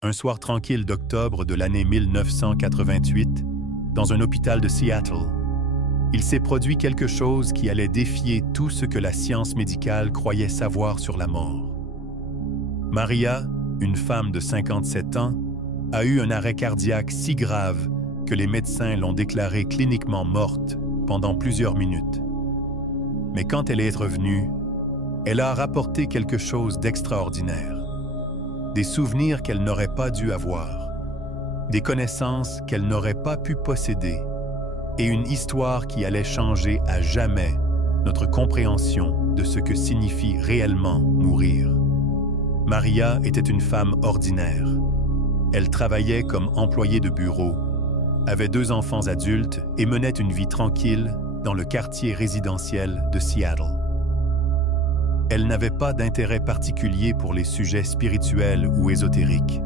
Un soir tranquille d'octobre de l'année 1988, dans un hôpital de Seattle, il s'est produit quelque chose qui allait défier tout ce que la science médicale croyait savoir sur la mort. Maria, une femme de 57 ans, a eu un arrêt cardiaque si grave que les médecins l'ont déclarée cliniquement morte pendant plusieurs minutes. Mais quand elle est revenue, elle a rapporté quelque chose d'extraordinaire. Des souvenirs qu'elle n'aurait pas dû avoir, des connaissances qu'elle n'aurait pas pu posséder et une histoire qui allait changer à jamais notre compréhension de ce que signifie réellement mourir. Maria était une femme ordinaire. Elle travaillait comme employée de bureau, avait 2 enfants adultes et menait une vie tranquille dans le quartier résidentiel de Seattle. Elle n'avait pas d'intérêt particulier pour les sujets spirituels ou ésotériques.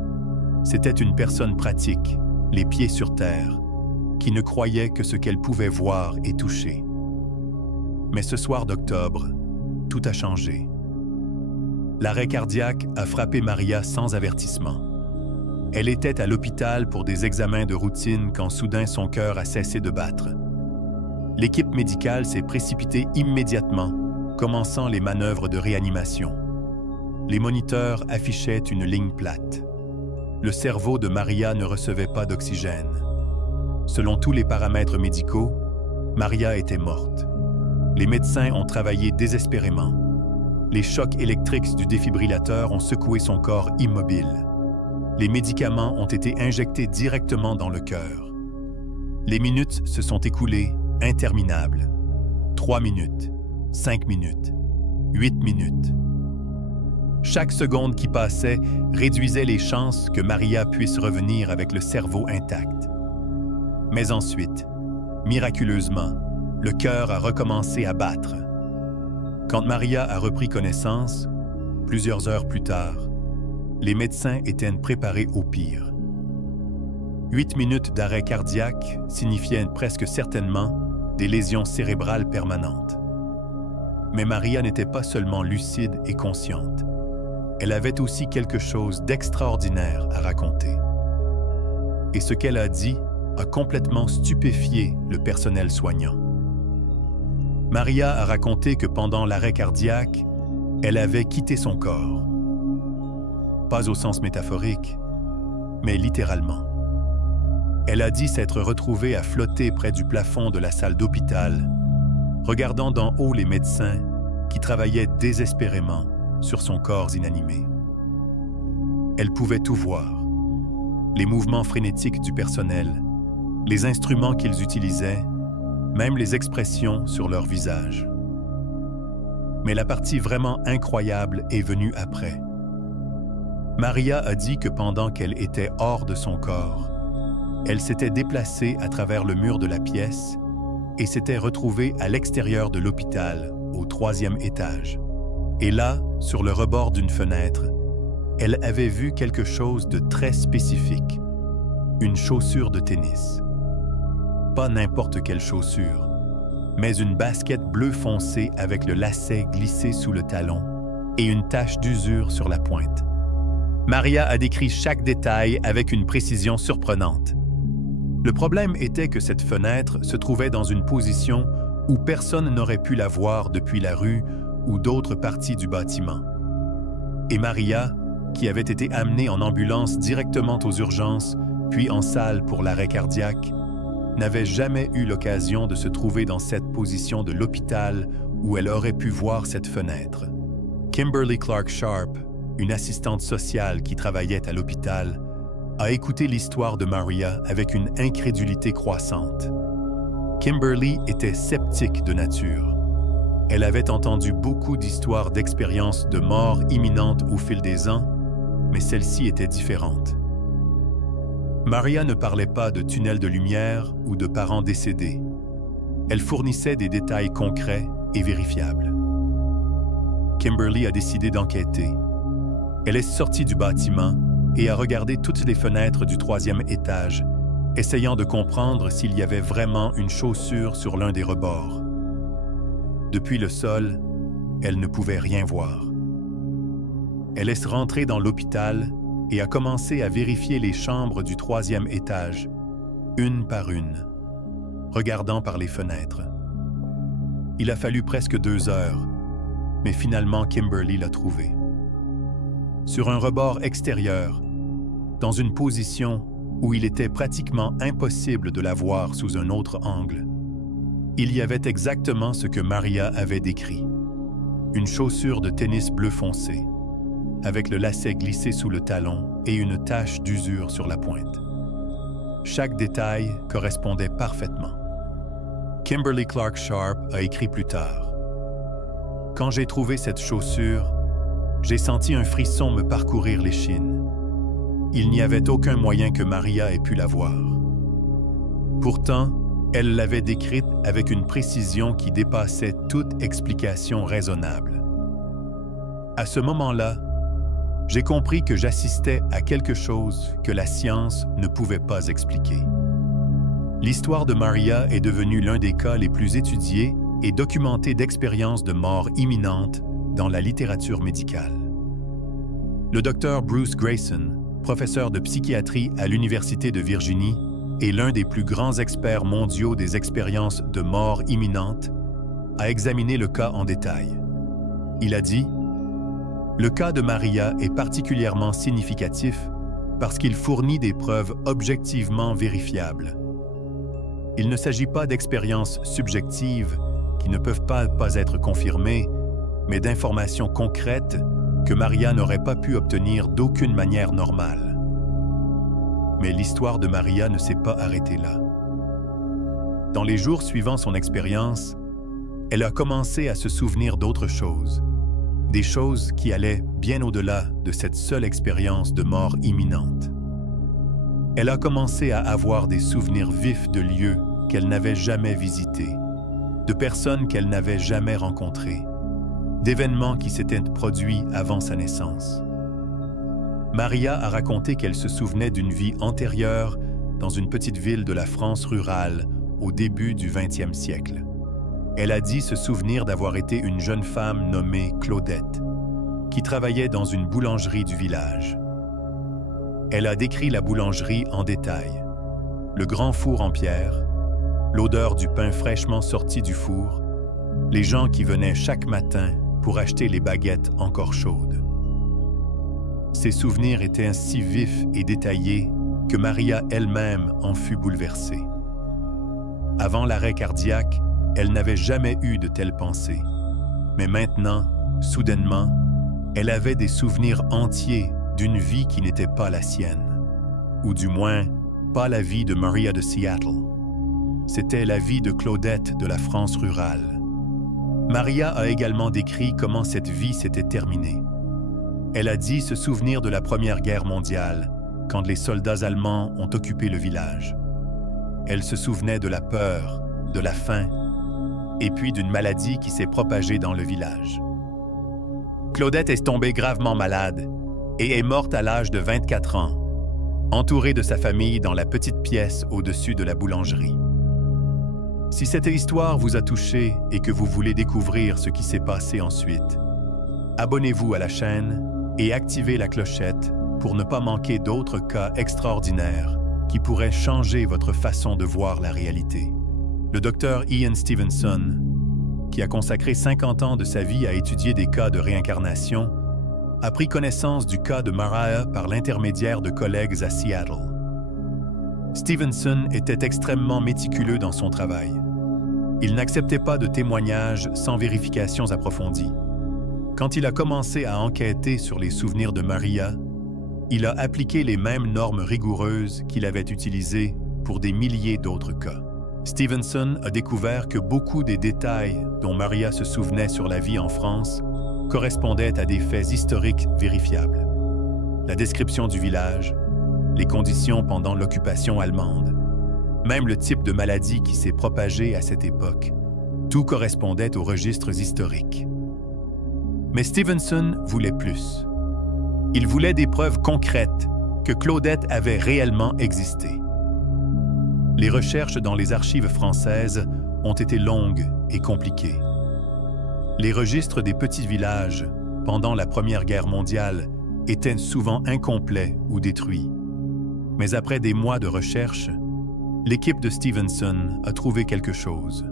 C'était une personne pratique, les pieds sur terre, qui ne croyait que ce qu'elle pouvait voir et toucher. Mais ce soir d'octobre, tout a changé. L'arrêt cardiaque a frappé Maria sans avertissement. Elle était à l'hôpital pour des examens de routine quand soudain son cœur a cessé de battre. L'équipe médicale s'est précipitée immédiatement, commençant les manœuvres de réanimation. Les moniteurs affichaient une ligne plate. Le cerveau de Maria ne recevait pas d'oxygène. Selon tous les paramètres médicaux, Maria était morte. Les médecins ont travaillé désespérément. Les chocs électriques du défibrillateur ont secoué son corps immobile. Les médicaments ont été injectés directement dans le cœur. Les minutes se sont écoulées, interminables. 3 minutes. 5 minutes, 8 minutes. Chaque seconde qui passait réduisait les chances que Maria puisse revenir avec le cerveau intact. Mais ensuite, miraculeusement, le cœur a recommencé à battre. Quand Maria a repris connaissance, plusieurs heures plus tard, les médecins étaient préparés au pire. 8 minutes d'arrêt cardiaque signifiaient presque certainement des lésions cérébrales permanentes. Mais Maria n'était pas seulement lucide et consciente. Elle avait aussi quelque chose d'extraordinaire à raconter. Et ce qu'elle a dit a complètement stupéfié le personnel soignant. Maria a raconté que pendant l'arrêt cardiaque, elle avait quitté son corps. Pas au sens métaphorique, mais littéralement. Elle a dit s'être retrouvée à flotter près du plafond de la salle d'hôpital, regardant d'en haut les médecins qui travaillaient désespérément sur son corps inanimé. Elle pouvait tout voir. Les mouvements frénétiques du personnel, les instruments qu'ils utilisaient, même les expressions sur leur visage. Mais la partie vraiment incroyable est venue après. Maria a dit que pendant qu'elle était hors de son corps, elle s'était déplacée à travers le mur de la pièce et s'était retrouvée à l'extérieur de l'hôpital, au 3e étage. Et là, sur le rebord d'une fenêtre, elle avait vu quelque chose de très spécifique, une chaussure de tennis. Pas n'importe quelle chaussure, mais une basket bleu foncé avec le lacet glissé sous le talon et une tache d'usure sur la pointe. Maria a décrit chaque détail avec une précision surprenante. Le problème était que cette fenêtre se trouvait dans une position où personne n'aurait pu la voir depuis la rue ou d'autres parties du bâtiment. Et Maria, qui avait été amenée en ambulance directement aux urgences, puis en salle pour l'arrêt cardiaque, n'avait jamais eu l'occasion de se trouver dans cette position de l'hôpital où elle aurait pu voir cette fenêtre. Kimberly Clark Sharp, une assistante sociale qui travaillait à l'hôpital, a écouté l'histoire de Maria avec une incrédulité croissante. Kimberly était sceptique de nature. Elle avait entendu beaucoup d'histoires d'expériences de mort imminente au fil des ans, mais celle-ci était différente. Maria ne parlait pas de tunnels de lumière ou de parents décédés. Elle fournissait des détails concrets et vérifiables. Kimberly a décidé d'enquêter. Elle est sortie du bâtiment et a regardé toutes les fenêtres du 3e étage, essayant de comprendre s'il y avait vraiment une chaussure sur l'un des rebords. Depuis le sol, elle ne pouvait rien voir. Elle est rentrée dans l'hôpital et a commencé à vérifier les chambres du 3e étage, une par une, regardant par les fenêtres. Il a fallu presque 2 heures, mais finalement Kimberly l'a trouvé. Sur un rebord extérieur, dans une position où il était pratiquement impossible de la voir sous un autre angle, il y avait exactement ce que Maria avait décrit. Une chaussure de tennis bleu foncé, avec le lacet glissé sous le talon et une tache d'usure sur la pointe. Chaque détail correspondait parfaitement. Kimberly Clark Sharp a écrit plus tard: « Quand j'ai trouvé cette chaussure, j'ai senti un frisson me parcourir l'échine. Il n'y avait aucun moyen que Maria ait pu la voir. Pourtant, elle l'avait décrite avec une précision qui dépassait toute explication raisonnable. À ce moment-là, j'ai compris que j'assistais à quelque chose que la science ne pouvait pas expliquer. L'histoire de Maria est devenue l'un des cas les plus étudiés et documentés d'expériences de mort imminente dans la littérature médicale. Le docteur Bruce Grayson, professeur de psychiatrie à l'Université de Virginie, est l'un des plus grands experts mondiaux des expériences de mort imminente, a examiné le cas en détail. Il a dit: « Le cas de Maria est particulièrement significatif parce qu'il fournit des preuves objectivement vérifiables. Il ne s'agit pas d'expériences subjectives qui ne peuvent pas être confirmées, mais d'informations concrètes que Maria n'aurait pas pu obtenir d'aucune manière normale. » Mais l'histoire de Maria ne s'est pas arrêtée là. Dans les jours suivant son expérience, elle a commencé à se souvenir d'autres choses, des choses qui allaient bien au-delà de cette seule expérience de mort imminente. Elle a commencé à avoir des souvenirs vifs de lieux qu'elle n'avait jamais visités, de personnes qu'elle n'avait jamais rencontrées, d'événements qui s'étaient produits avant sa naissance. Maria a raconté qu'elle se souvenait d'une vie antérieure dans une petite ville de la France rurale au début du 20e siècle. Elle a dit se souvenir d'avoir été une jeune femme nommée Claudette, qui travaillait dans une boulangerie du village. Elle a décrit la boulangerie en détail: le grand four en pierre, l'odeur du pain fraîchement sorti du four, les gens qui venaient chaque matin pour acheter les baguettes encore chaudes. Ses souvenirs étaient si vifs et détaillés que Maria elle-même en fut bouleversée. Avant l'arrêt cardiaque, elle n'avait jamais eu de telles pensées. Mais maintenant, soudainement, elle avait des souvenirs entiers d'une vie qui n'était pas la sienne, ou du moins, pas la vie de Maria de Seattle. C'était la vie de Claudette de la France rurale. Maria a également décrit comment cette vie s'était terminée. Elle a dit se souvenir de la Première Guerre mondiale, quand les soldats allemands ont occupé le village. Elle se souvenait de la peur, de la faim, et puis d'une maladie qui s'est propagée dans le village. Claudette est tombée gravement malade et est morte à l'âge de 24 ans, entourée de sa famille dans la petite pièce au-dessus de la boulangerie. Si cette histoire vous a touché et que vous voulez découvrir ce qui s'est passé ensuite, abonnez-vous à la chaîne et activez la clochette pour ne pas manquer d'autres cas extraordinaires qui pourraient changer votre façon de voir la réalité. Le docteur Ian Stevenson, qui a consacré 50 ans de sa vie à étudier des cas de réincarnation, a pris connaissance du cas de Maria par l'intermédiaire de collègues à Seattle. Stevenson était extrêmement méticuleux dans son travail. Il n'acceptait pas de témoignages sans vérifications approfondies. Quand il a commencé à enquêter sur les souvenirs de Maria, il a appliqué les mêmes normes rigoureuses qu'il avait utilisées pour des milliers d'autres cas. Stevenson a découvert que beaucoup des détails dont Maria se souvenait sur la vie en France correspondaient à des faits historiques vérifiables. La description du village, les conditions pendant l'occupation allemande, même le type de maladie qui s'est propagée à cette époque, tout correspondait aux registres historiques. Mais Stevenson voulait plus. Il voulait des preuves concrètes que Claudette avait réellement existé. Les recherches dans les archives françaises ont été longues et compliquées. Les registres des petits villages, pendant la Première Guerre mondiale, étaient souvent incomplets ou détruits. Mais après des mois de recherche, l'équipe de Stevenson a trouvé quelque chose.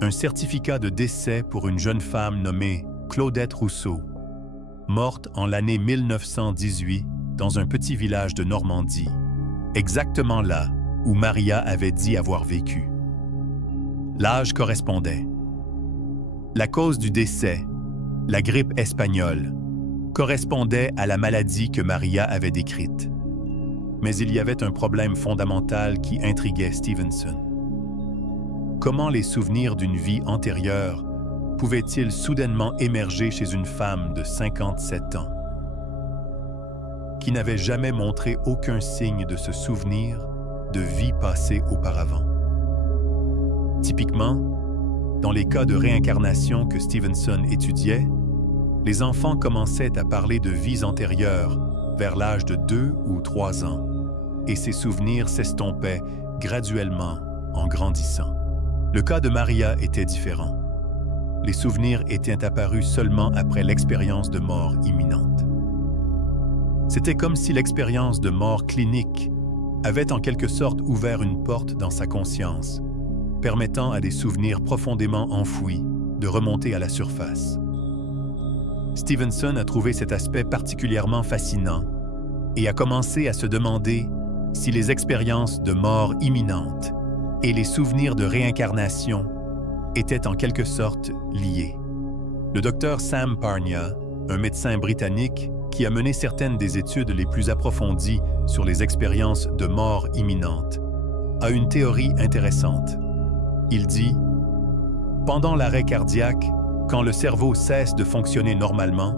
Un certificat de décès pour une jeune femme nommée Claudette Rousseau, morte en l'année 1918 dans un petit village de Normandie, exactement là où Maria avait dit avoir vécu. L'âge correspondait. La cause du décès, la grippe espagnole, correspondait à la maladie que Maria avait décrite. Mais il y avait un problème fondamental qui intriguait Stevenson. Comment les souvenirs d'une vie antérieure pouvaient-ils soudainement émerger chez une femme de 57 ans, qui n'avait jamais montré aucun signe de se souvenir de vie passée auparavant? Typiquement, dans les cas de réincarnation que Stevenson étudiait, les enfants commençaient à parler de vies antérieures vers l'âge de 2 ou 3 ans, et ces souvenirs s'estompaient graduellement en grandissant. Le cas de Maria était différent. Les souvenirs étaient apparus seulement après l'expérience de mort imminente. C'était comme si l'expérience de mort clinique avait en quelque sorte ouvert une porte dans sa conscience, permettant à des souvenirs profondément enfouis de remonter à la surface. Stevenson a trouvé cet aspect particulièrement fascinant et a commencé à se demander si les expériences de mort imminente et les souvenirs de réincarnation étaient en quelque sorte liés. Le docteur Sam Parnia, un médecin britannique qui a mené certaines des études les plus approfondies sur les expériences de mort imminente, a une théorie intéressante. Il dit « Pendant l'arrêt cardiaque, quand le cerveau cesse de fonctionner normalement,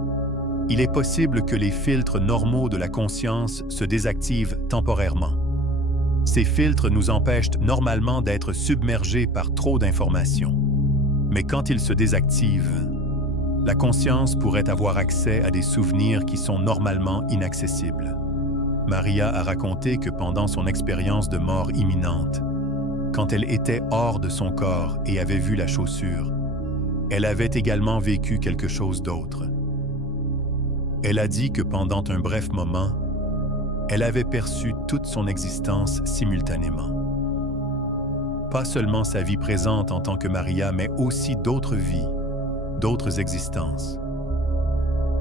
il est possible que les filtres normaux de la conscience se désactivent temporairement. Ces filtres nous empêchent normalement d'être submergés par trop d'informations. Mais quand ils se désactivent, la conscience pourrait avoir accès à des souvenirs qui sont normalement inaccessibles. » Maria a raconté que pendant son expérience de mort imminente, quand elle était hors de son corps et avait vu la chaussure, elle avait également vécu quelque chose d'autre. Elle a dit que pendant un bref moment, elle avait perçu toute son existence simultanément. Pas seulement sa vie présente en tant que Maria, mais aussi d'autres vies, d'autres existences.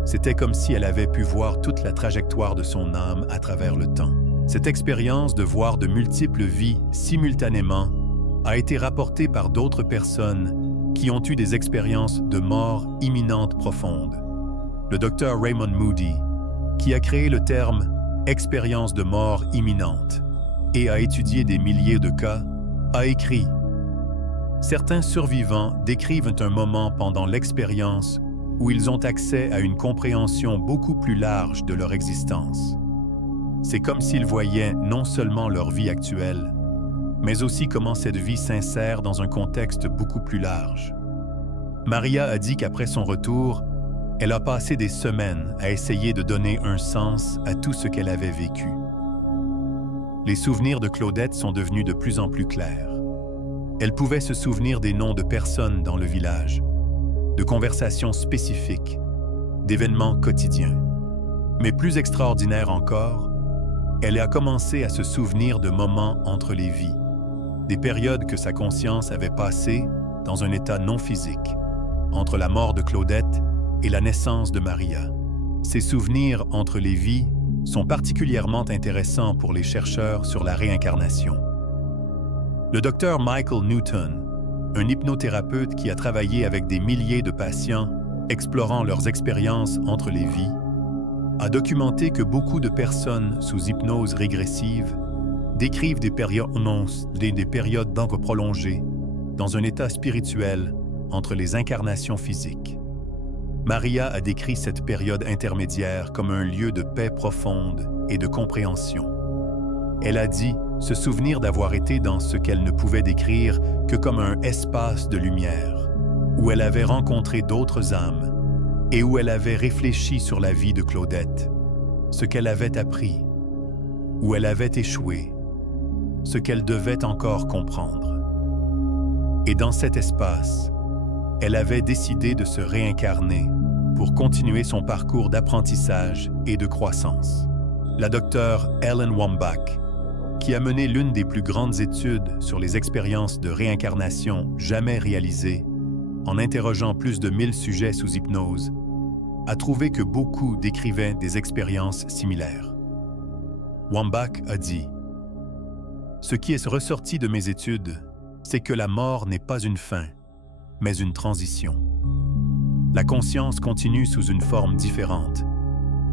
C'était comme si elle avait pu voir toute la trajectoire de son âme à travers le temps. Cette expérience de voir de multiples vies simultanément a été rapportée par d'autres personnes qui ont eu des expériences de mort imminente profonde. Le docteur Raymond Moody, qui a créé le terme « expérience de mort imminente » et a étudié des milliers de cas, a écrit « Certains survivants décrivent un moment pendant l'expérience où ils ont accès à une compréhension beaucoup plus large de leur existence. C'est comme s'ils voyaient non seulement leur vie actuelle, mais aussi comment cette vie s'insère dans un contexte beaucoup plus large. » Maria a dit qu'après son retour, elle a passé des semaines à essayer de donner un sens à tout ce qu'elle avait vécu. Les souvenirs de Claudette sont devenus de plus en plus clairs. Elle pouvait se souvenir des noms de personnes dans le village, de conversations spécifiques, d'événements quotidiens. Mais plus extraordinaire encore, elle a commencé à se souvenir de moments entre les vies, des périodes que sa conscience avait passées dans un état non physique, entre la mort de Claudette et la naissance de Maria. Ces souvenirs entre les vies sont particulièrement intéressants pour les chercheurs sur la réincarnation. Le docteur Michael Newton, un hypnothérapeute qui a travaillé avec des milliers de patients explorant leurs expériences entre les vies, a documenté que beaucoup de personnes sous hypnose régressive décrivent des périodes d'encre prolongées dans un état spirituel entre les incarnations physiques. Maria a décrit cette période intermédiaire comme un lieu de paix profonde et de compréhension. Elle a dit se souvenir d'avoir été dans ce qu'elle ne pouvait décrire que comme un espace de lumière, où elle avait rencontré d'autres âmes et où elle avait réfléchi sur la vie de Claudette, ce qu'elle avait appris, où elle avait échoué, ce qu'elle devait encore comprendre. Et dans cet espace, elle avait décidé de se réincarner pour continuer son parcours d'apprentissage et de croissance. La docteure Ellen Wambach, qui a mené l'une des plus grandes études sur les expériences de réincarnation jamais réalisées, en interrogeant plus de 1000 sujets sous hypnose, a trouvé que beaucoup décrivaient des expériences similaires. Wambach a dit « Ce qui est ressorti de mes études, c'est que la mort n'est pas une fin, mais une transition. La conscience continue sous une forme différente,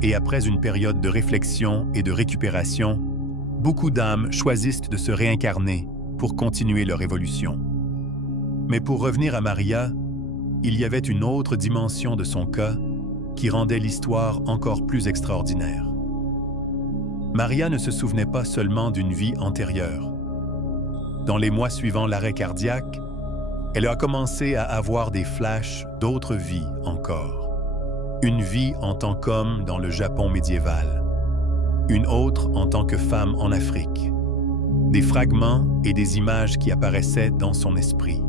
et après une période de réflexion et de récupération, beaucoup d'âmes choisissent de se réincarner pour continuer leur évolution. Mais pour revenir à Maria, il y avait une autre dimension de son cas qui rendait l'histoire encore plus extraordinaire. Maria ne se souvenait pas seulement d'une vie antérieure. Dans les mois suivant l'arrêt cardiaque, elle a commencé à avoir des flashs d'autres vies encore. Une vie en tant qu'homme dans le Japon médiéval, une autre en tant que femme en Afrique. Des fragments et des images qui apparaissaient dans son esprit,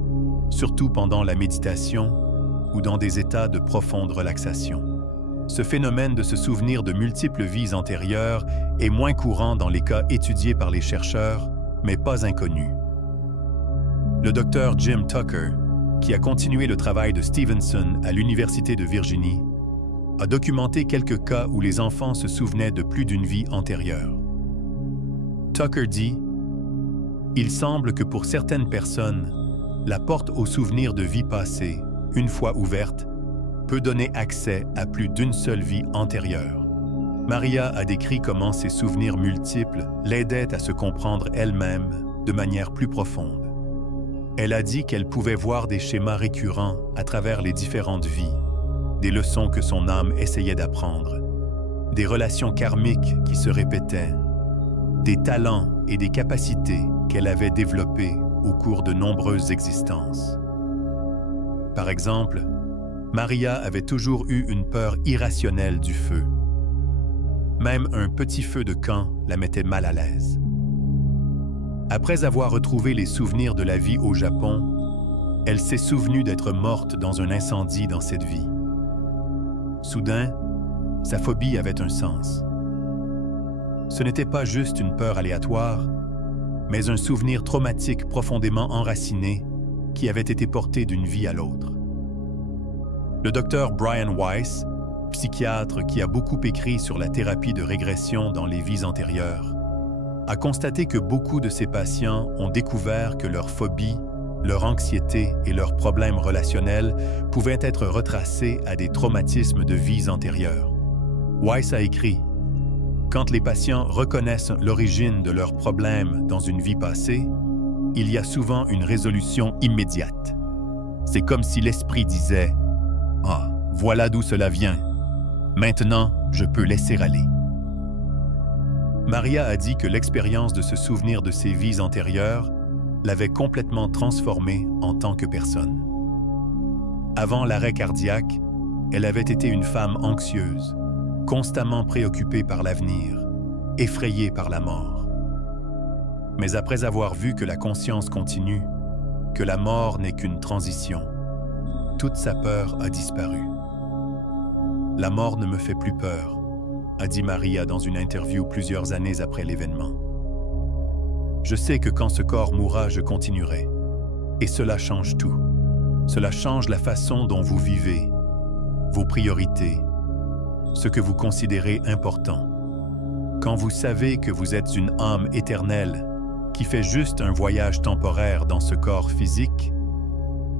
surtout pendant la méditation ou dans des états de profonde relaxation. Ce phénomène de se souvenir de multiples vies antérieures est moins courant dans les cas étudiés par les chercheurs, mais pas inconnu. Le docteur Jim Tucker, qui a continué le travail de Stevenson à l'Université de Virginie, a documenté quelques cas où les enfants se souvenaient de plus d'une vie antérieure. Tucker dit « Il semble que pour certaines personnes, la porte aux souvenirs de vie passée, une fois ouverte, peut donner accès à plus d'une seule vie antérieure. » Maria a décrit comment ces souvenirs multiples l'aidaient à se comprendre elle-même de manière plus profonde. Elle a dit qu'elle pouvait voir des schémas récurrents à travers les différentes vies, des leçons que son âme essayait d'apprendre, des relations karmiques qui se répétaient, des talents et des capacités qu'elle avait développés au cours de nombreuses existences. Par exemple, Maria avait toujours eu une peur irrationnelle du feu. Même un petit feu de camp la mettait mal à l'aise. Après avoir retrouvé les souvenirs de la vie au Japon, elle s'est souvenue d'être morte dans un incendie dans cette vie. Soudain, sa phobie avait un sens. Ce n'était pas juste une peur aléatoire, mais un souvenir traumatique profondément enraciné qui avait été porté d'une vie à l'autre. Le docteur Brian Weiss, psychiatre qui a beaucoup écrit sur la thérapie de régression dans les vies antérieures, a constaté que beaucoup de ses patients ont découvert que leur phobie, leur anxiété et leurs problèmes relationnels pouvaient être retracés à des traumatismes de vies antérieures. Weiss a écrit « Quand les patients reconnaissent l'origine de leurs problèmes dans une vie passée, il y a souvent une résolution immédiate. C'est comme si l'esprit disait « Ah, voilà d'où cela vient. Maintenant, je peux laisser aller. » Maria a dit que l'expérience de se souvenir de ses vies antérieures l'avait complètement transformée en tant que personne. Avant l'arrêt cardiaque, elle avait été une femme anxieuse, constamment préoccupée par l'avenir, effrayée par la mort. Mais après avoir vu que la conscience continue, que la mort n'est qu'une transition, toute sa peur a disparu. « La mort ne me fait plus peur », a dit Maria dans une interview plusieurs années après l'événement. « Je sais que quand ce corps mourra, je continuerai. Et cela change tout. Cela change la façon dont vous vivez, vos priorités, ce que vous considérez important. Quand vous savez que vous êtes une âme éternelle qui fait juste un voyage temporaire dans ce corps physique,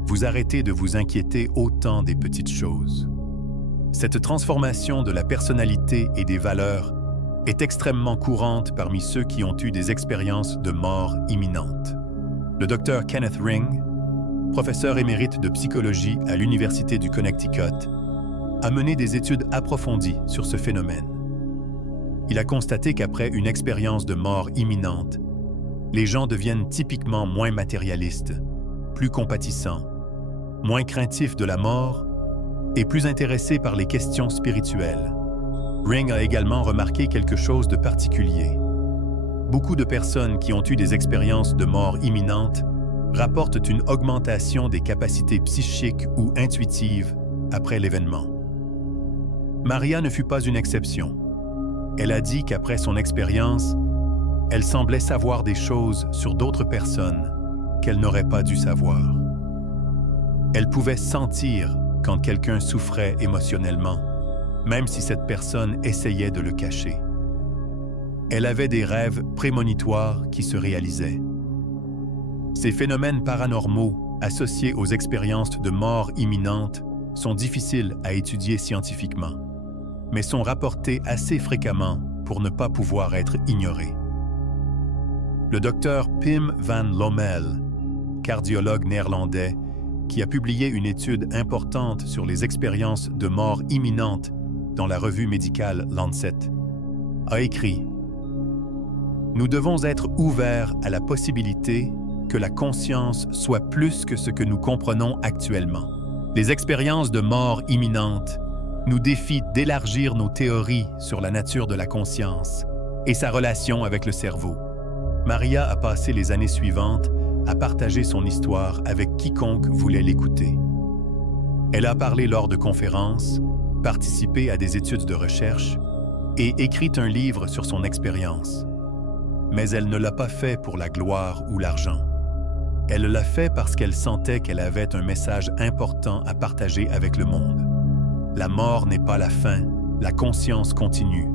vous arrêtez de vous inquiéter autant des petites choses. Cette transformation de la personnalité et des valeurs est extrêmement courante parmi ceux qui ont eu des expériences de mort imminente. Le docteur Kenneth Ring, professeur émérite de psychologie à l'Université du Connecticut, a mené des études approfondies sur ce phénomène. Il a constaté qu'après une expérience de mort imminente, les gens deviennent typiquement moins matérialistes, plus compatissants, moins craintifs de la mort et plus intéressés par les questions spirituelles. Ring a également remarqué quelque chose de particulier. Beaucoup de personnes qui ont eu des expériences de mort imminente rapportent une augmentation des capacités psychiques ou intuitives après l'événement. Maria ne fut pas une exception. Elle a dit qu'après son expérience, elle semblait savoir des choses sur d'autres personnes qu'elle n'aurait pas dû savoir. Elle pouvait sentir quand quelqu'un souffrait émotionnellement, même si cette personne essayait de le cacher. Elle avait des rêves prémonitoires qui se réalisaient. Ces phénomènes paranormaux associés aux expériences de mort imminente sont difficiles à étudier scientifiquement, mais sont rapportés assez fréquemment pour ne pas pouvoir être ignorés. Le docteur Pim van Lommel, cardiologue néerlandais, qui a publié une étude importante sur les expériences de mort imminente dans la revue médicale Lancet, a écrit « Nous devons être ouverts à la possibilité que la conscience soit plus que ce que nous comprenons actuellement. Les expériences de mort imminente nous défient d'élargir nos théories sur la nature de la conscience et sa relation avec le cerveau. » Maria a passé les années suivantes à partager son histoire avec quiconque voulait l'écouter. Elle a parlé lors de conférences, participé à des études de recherche et écrit un livre sur son expérience. Mais elle ne l'a pas fait pour la gloire ou l'argent. Elle l'a fait parce qu'elle sentait qu'elle avait un message important à partager avec le monde. La mort n'est pas la fin, la conscience continue,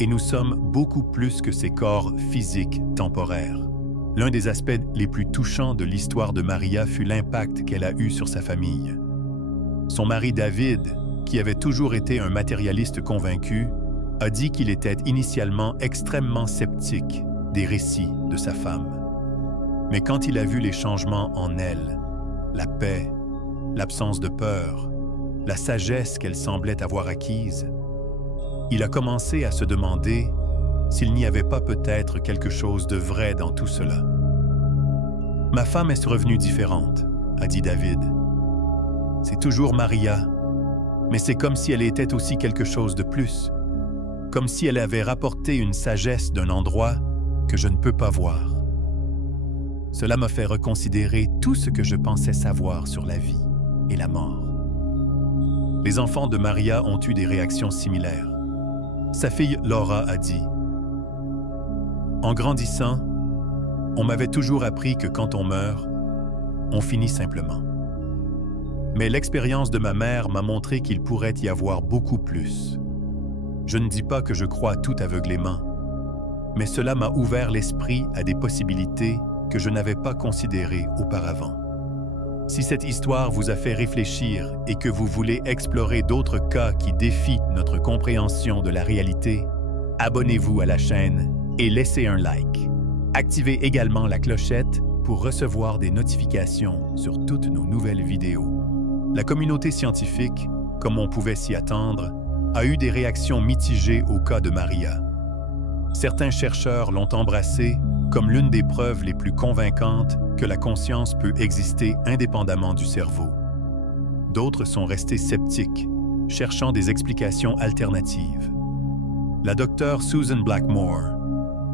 et nous sommes beaucoup plus que ces corps physiques temporaires. L'un des aspects les plus touchants de l'histoire de Maria fut l'impact qu'elle a eu sur sa famille. Son mari David, qui avait toujours été un matérialiste convaincu, a dit qu'il était initialement extrêmement sceptique des récits de sa femme. Mais quand il a vu les changements en elle, la paix, l'absence de peur, la sagesse qu'elle semblait avoir acquise, il a commencé à se demander s'il n'y avait pas peut-être quelque chose de vrai dans tout cela. « Ma femme est revenue différente », a dit David. « C'est toujours Maria, mais c'est comme si elle était aussi quelque chose de plus, comme si elle avait rapporté une sagesse d'un endroit que je ne peux pas voir. Cela m'a fait reconsidérer tout ce que je pensais savoir sur la vie et la mort. » Les enfants de Maria ont eu des réactions similaires. Sa fille Laura a dit « En grandissant, on m'avait toujours appris que quand on meurt, on finit simplement. Mais l'expérience de ma mère m'a montré qu'il pourrait y avoir beaucoup plus. Je ne dis pas que je crois tout aveuglément, mais cela m'a ouvert l'esprit à des possibilités que je n'avais pas considérées auparavant. Si cette histoire vous a fait réfléchir et que vous voulez explorer d'autres cas qui défient notre compréhension de la réalité, abonnez-vous à la chaîne et laissez un like. Activez également la clochette pour recevoir des notifications sur toutes nos nouvelles vidéos. La communauté scientifique, comme on pouvait s'y attendre, a eu des réactions mitigées au cas de Maria. Certains chercheurs l'ont embrassée comme l'une des preuves les plus convaincantes que la conscience peut exister indépendamment du cerveau. D'autres sont restés sceptiques, cherchant des explications alternatives. La docteure Susan Blackmore,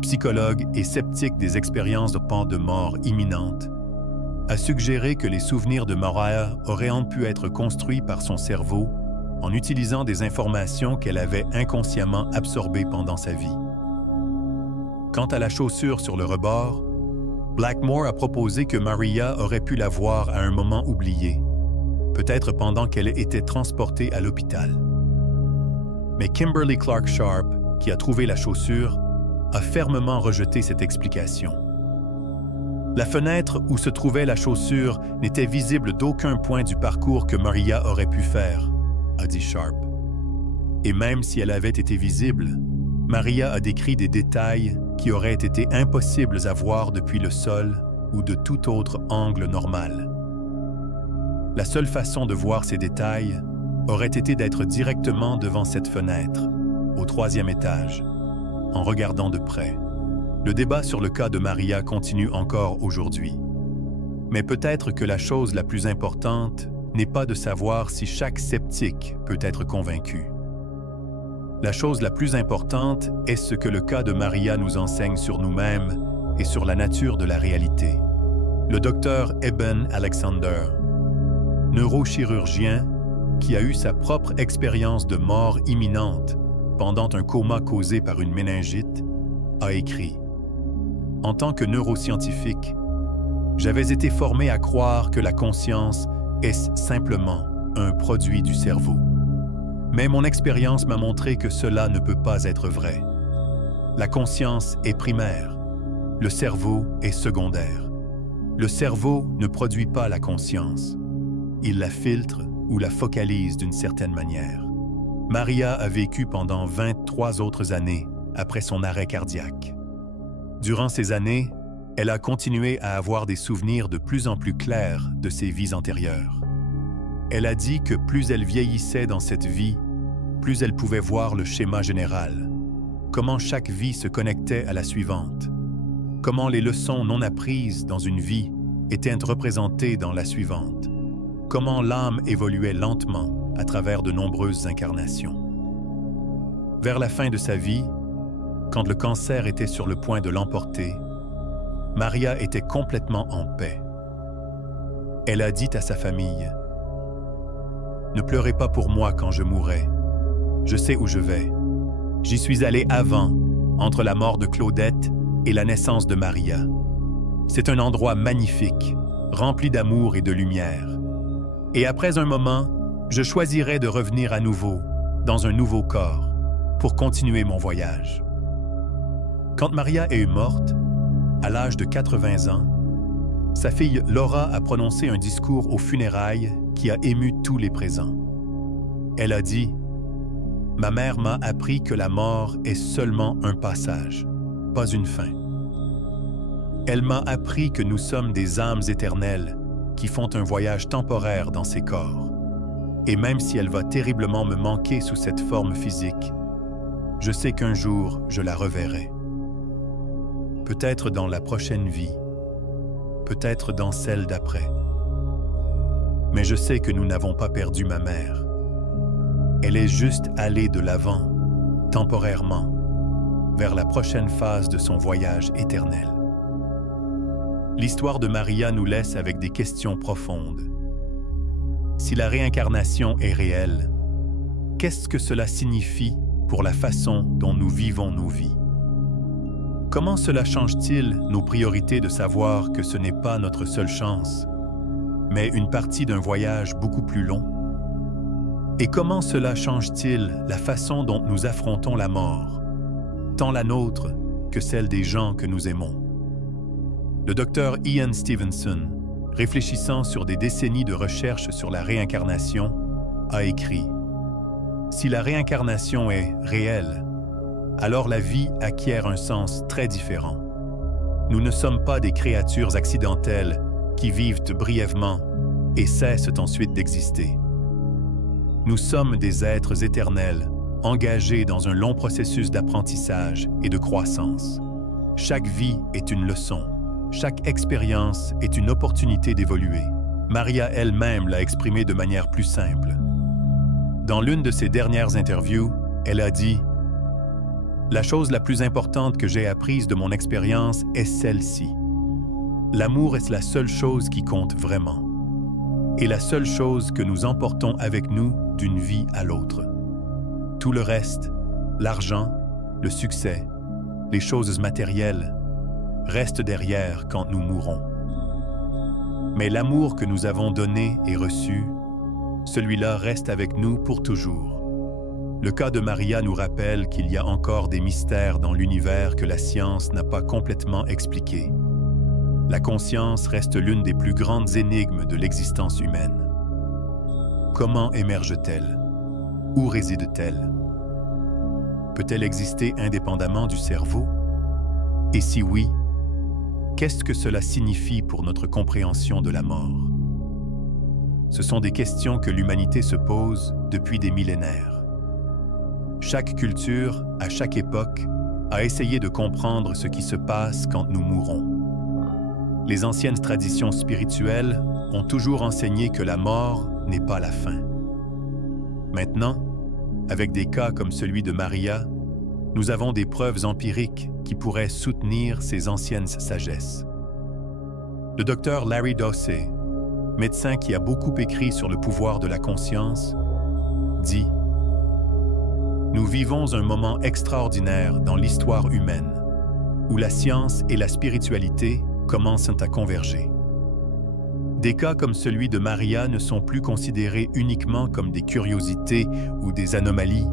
psychologue et sceptique des expériences de mort imminente, a suggéré que les souvenirs de Maria auraient pu être construits par son cerveau en utilisant des informations qu'elle avait inconsciemment absorbées pendant sa vie. Quant à la chaussure sur le rebord, Blackmore a proposé que Maria aurait pu la voir à un moment oublié, peut-être pendant qu'elle était transportée à l'hôpital. Mais Kimberly Clark Sharp, qui a trouvé la chaussure, a fermement rejeté cette explication. La fenêtre où se trouvait la chaussure n'était visible d'aucun point du parcours que Maria aurait pu faire, a dit Sharp. Et même si elle avait été visible, Maria a décrit des détails qui auraient été impossibles à voir depuis le sol ou de tout autre angle normal. La seule façon de voir ces détails aurait été d'être directement devant cette fenêtre, au 3e étage, en regardant de près. Le débat sur le cas de Maria continue encore aujourd'hui. Mais peut-être que la chose la plus importante n'est pas de savoir si chaque sceptique peut être convaincu. La chose la plus importante est ce que le cas de Maria nous enseigne sur nous-mêmes et sur la nature de la réalité. Le docteur Eben Alexander, neurochirurgien qui a eu sa propre expérience de mort imminente pendant un coma causé par une méningite, a écrit « En tant que neuroscientifique, j'avais été formé à croire que la conscience est simplement un produit du cerveau. Mais mon expérience m'a montré que cela ne peut pas être vrai. La conscience est primaire, le cerveau est secondaire. Le cerveau ne produit pas la conscience. Il la filtre ou la focalise d'une certaine manière. » Maria a vécu pendant 23 autres années après son arrêt cardiaque. Durant ces années, elle a continué à avoir des souvenirs de plus en plus clairs de ses vies antérieures. Elle a dit que plus elle vieillissait dans cette vie, plus elle pouvait voir le schéma général, comment chaque vie se connectait à la suivante, comment les leçons non apprises dans une vie étaient représentées dans la suivante, comment l'âme évoluait lentement à travers de nombreuses incarnations. Vers la fin de sa vie, quand le cancer était sur le point de l'emporter, Maria était complètement en paix. Elle a dit à sa famille « Ne pleurez pas pour moi quand je mourrai. Je sais où je vais. J'y suis allé avant, entre la mort de Claudette et la naissance de Maria. C'est un endroit magnifique, rempli d'amour et de lumière. Et après un moment, je choisirai de revenir à nouveau, dans un nouveau corps, pour continuer mon voyage. » Quand Maria est morte, à l'âge de 80 ans, sa fille Laura a prononcé un discours aux funérailles qui a ému tous les présents. Elle a dit « Ma mère m'a appris que la mort est seulement un passage, pas une fin. Elle m'a appris que nous sommes des âmes éternelles qui font un voyage temporaire dans ces corps. Et même si elle va terriblement me manquer sous cette forme physique, je sais qu'un jour je la reverrai. Peut-être dans la prochaine vie, peut-être dans celle d'après. Mais je sais que nous n'avons pas perdu ma mère. Elle est juste allée de l'avant, temporairement, vers la prochaine phase de son voyage éternel. » L'histoire de Maria nous laisse avec des questions profondes. Si la réincarnation est réelle, qu'est-ce que cela signifie pour la façon dont nous vivons nos vies? Comment cela change-t-il nos priorités de savoir que ce n'est pas notre seule chance, mais une partie d'un voyage beaucoup plus long? Et comment cela change-t-il la façon dont nous affrontons la mort, tant la nôtre que celle des gens que nous aimons? Le docteur Ian Stevenson, réfléchissant sur des décennies de recherches sur la réincarnation, a écrit « Si la réincarnation est réelle, alors la vie acquiert un sens très différent. Nous ne sommes pas des créatures accidentelles qui vivent brièvement et cessent ensuite d'exister. Nous sommes des êtres éternels, engagés dans un long processus d'apprentissage et de croissance. Chaque vie est une leçon, chaque expérience est une opportunité d'évoluer. Maria elle-même l'a exprimé de manière plus simple. Dans l'une de ses dernières interviews, elle a dit « La chose la plus importante que j'ai apprise de mon expérience est celle-ci. L'amour est la seule chose qui compte vraiment, et la seule chose que nous emportons avec nous d'une vie à l'autre. Tout le reste, l'argent, le succès, les choses matérielles, restent derrière quand nous mourrons. Mais l'amour que nous avons donné et reçu, celui-là reste avec nous pour toujours. » Le cas de Maria nous rappelle qu'il y a encore des mystères dans l'univers que la science n'a pas complètement expliqués. La conscience reste l'une des plus grandes énigmes de l'existence humaine. Comment émerge-t-elle? Où réside-t-elle? Peut-elle exister indépendamment du cerveau? Et si oui, qu'est-ce que cela signifie pour notre compréhension de la mort? Ce sont des questions que l'humanité se pose depuis des millénaires. Chaque culture, à chaque époque, a essayé de comprendre ce qui se passe quand nous mourons. Les anciennes traditions spirituelles ont toujours enseigné que la mort n'est pas la fin. Maintenant, avec des cas comme celui de Maria, nous avons des preuves empiriques qui pourraient soutenir ces anciennes sagesses. Le docteur Larry Dossey, médecin qui a beaucoup écrit sur le pouvoir de la conscience, dit « Nous vivons un moment extraordinaire dans l'histoire humaine, où la science et la spiritualité commencent à converger. Des cas comme celui de Maria ne sont plus considérés uniquement comme des curiosités ou des anomalies,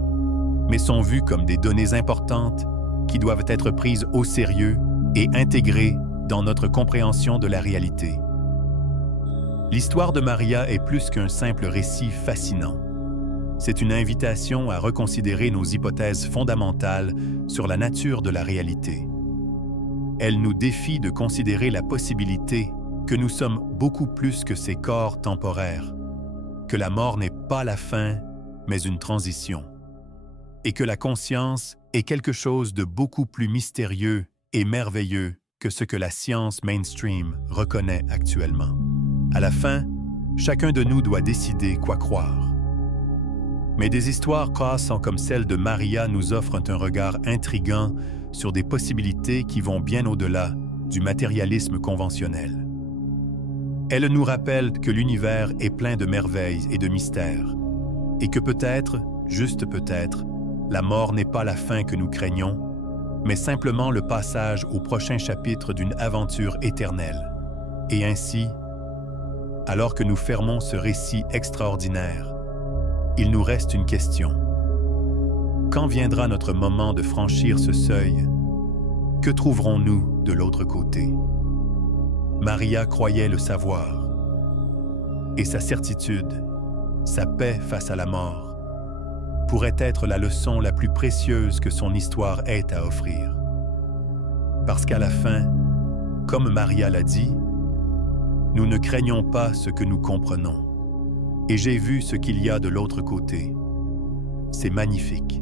mais sont vus comme des données importantes qui doivent être prises au sérieux et intégrées dans notre compréhension de la réalité. L'histoire de Maria est plus qu'un simple récit fascinant. C'est une invitation à reconsidérer nos hypothèses fondamentales sur la nature de la réalité. Elle nous défie de considérer la possibilité que nous sommes beaucoup plus que ces corps temporaires, que la mort n'est pas la fin, mais une transition, et que la conscience est quelque chose de beaucoup plus mystérieux et merveilleux que ce que la science mainstream reconnaît actuellement. À la fin, chacun de nous doit décider quoi croire. Mais des histoires croissantes comme celle de Maria nous offrent un regard intrigant sur des possibilités qui vont bien au-delà du matérialisme conventionnel. Elle nous rappelle que l'univers est plein de merveilles et de mystères, et que peut-être, juste peut-être, la mort n'est pas la fin que nous craignons, mais simplement le passage au prochain chapitre d'une aventure éternelle. Et ainsi, alors que nous fermons ce récit extraordinaire, il nous reste une question. Quand viendra notre moment de franchir ce seuil? Que trouverons-nous de l'autre côté? Maria croyait le savoir, et sa certitude, sa paix face à la mort, pourrait être la leçon la plus précieuse que son histoire ait à offrir. Parce qu'à la fin, comme Maria l'a dit, nous ne craignons pas ce que nous comprenons. Et j'ai vu ce qu'il y a de l'autre côté. C'est magnifique.